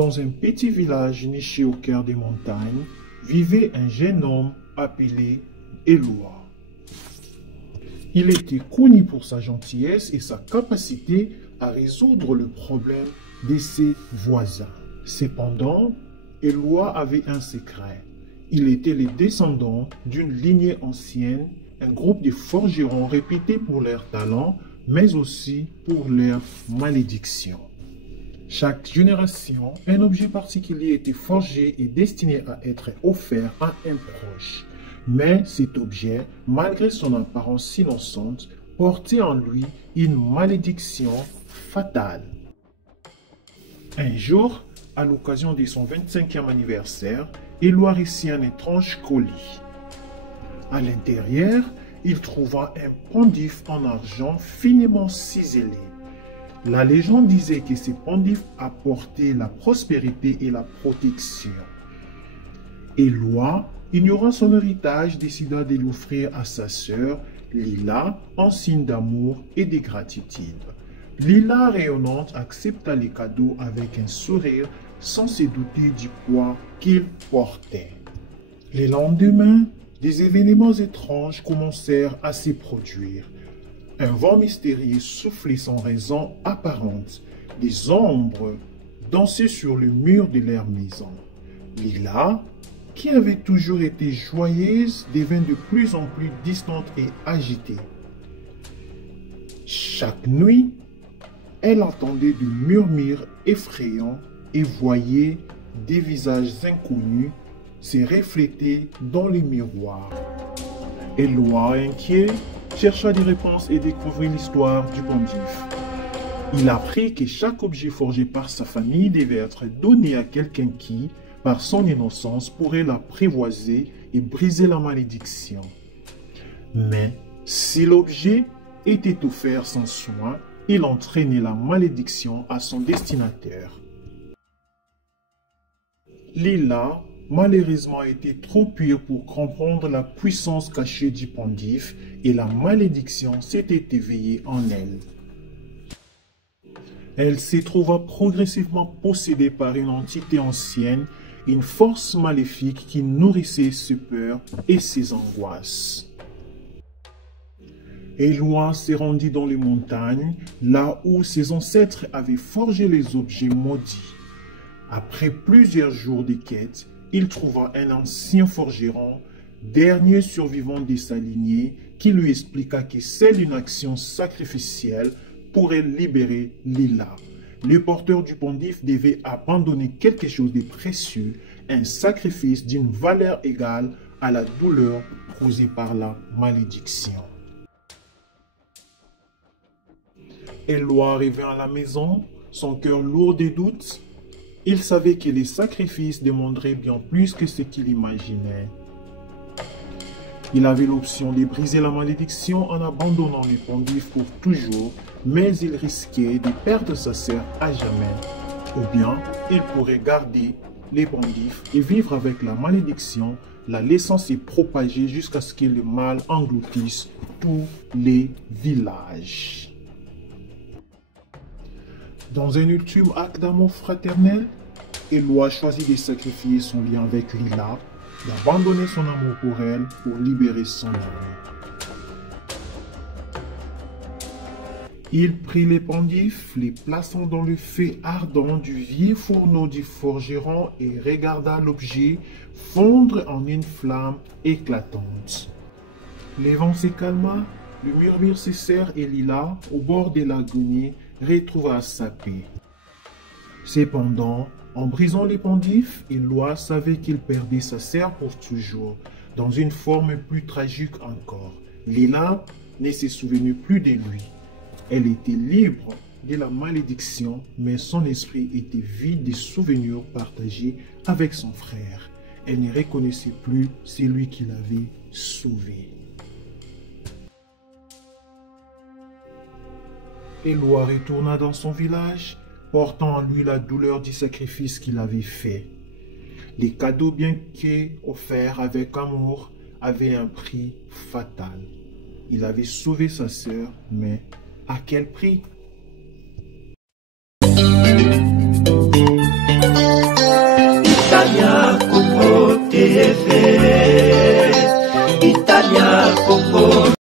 Dans un petit village niché au cœur des montagnes, vivait un jeune homme appelé Éloi. Il était connu pour sa gentillesse et sa capacité à résoudre le problème de ses voisins. Cependant, Éloi avait un secret. Il était le descendant d'une lignée ancienne, un groupe de forgerons réputés pour leur talent, mais aussi pour leur malédiction. Chaque génération, un objet particulier était forgé et destiné à être offert à un proche. Mais cet objet, malgré son apparence innocente, portait en lui une malédiction fatale. Un jour, à l'occasion de son 25e anniversaire, Éloi reçut un étrange colis. À l'intérieur, il trouva un pendif en argent finement ciselé. La légende disait que ce pendif apportait la prospérité et la protection. Éloi, ignorant son héritage, décida de l'offrir à sa sœur, Lila, en signe d'amour et de gratitude. Lila, rayonnante, accepta les cadeaux avec un sourire, sans se douter du poids qu'il portait. Le lendemain, des événements étranges commencèrent à se produire. Un vent mystérieux soufflait sans raison apparente. Des ombres dansaient sur le mur de leur maison. Lila, qui avait toujours été joyeuse, devint de plus en plus distante et agitée. Chaque nuit, elle entendait des murmures effrayants et voyait des visages inconnus se refléter dans les miroirs. Éloi, inquiet, chercha des réponses et découvrit l'histoire du pendif. Il apprit que chaque objet forgé par sa famille devait être donné à quelqu'un qui, par son innocence, pourrait l'apprivoiser et briser la malédiction. Mais si l'objet était offert sans soin, il entraînait la malédiction à son destinataire. Lila, malheureusement, était trop pure pour comprendre la puissance cachée du pendif et la malédiction s'était éveillée en elle. Elle se trouva progressivement possédée par une entité ancienne, une force maléfique qui nourrissait ses peurs et ses angoisses. Éloi se rendit dans les montagnes, là où ses ancêtres avaient forgé les objets maudits. Après plusieurs jours de quête, il trouva un ancien forgeron, dernier survivant de sa lignée, qui lui expliqua que seule une action sacrificielle pourrait libérer Lila. Le porteur du pendif devait abandonner quelque chose de précieux, un sacrifice d'une valeur égale à la douleur causée par la malédiction. Éloi revint à la maison, son cœur lourd de doutes. Il savait que les sacrifices demanderaient bien plus que ce qu'il imaginait. Il avait l'option de briser la malédiction en abandonnant le pendif pour toujours, mais il risquait de perdre sa sœur à jamais. Ou bien, il pourrait garder les pendifs et vivre avec la malédiction, la laissant se propager jusqu'à ce que le mal engloutisse tous les villages. Dans un ultime acte d'amour fraternel, Éloi choisit de sacrifier son lien avec Lila, d'abandonner son amour pour elle pour libérer son âme. Il prit les pendifs, les plaçant dans le feu ardent du vieux fourneau du forgeron et regarda l'objet fondre en une flamme éclatante. Le vent se calma, le murmure cessèrent et Lila, au bord de l'agonie, retrouva sa paix. Cependant, en brisant les pendifs, Éloi savait qu'il perdait sa sœur pour toujours, dans une forme plus tragique encore. Lila ne se souvenait plus de lui. Elle était libre de la malédiction, mais son esprit était vide des souvenirs partagés avec son frère. Elle ne reconnaissait plus celui qui l'avait sauvée. Éloi retourna dans son village, portant en lui la douleur du sacrifice qu'il avait fait. Les cadeaux bien qu'offerts avec amour avaient un prix fatal. Il avait sauvé sa sœur, mais à quel prix? Tania Congo.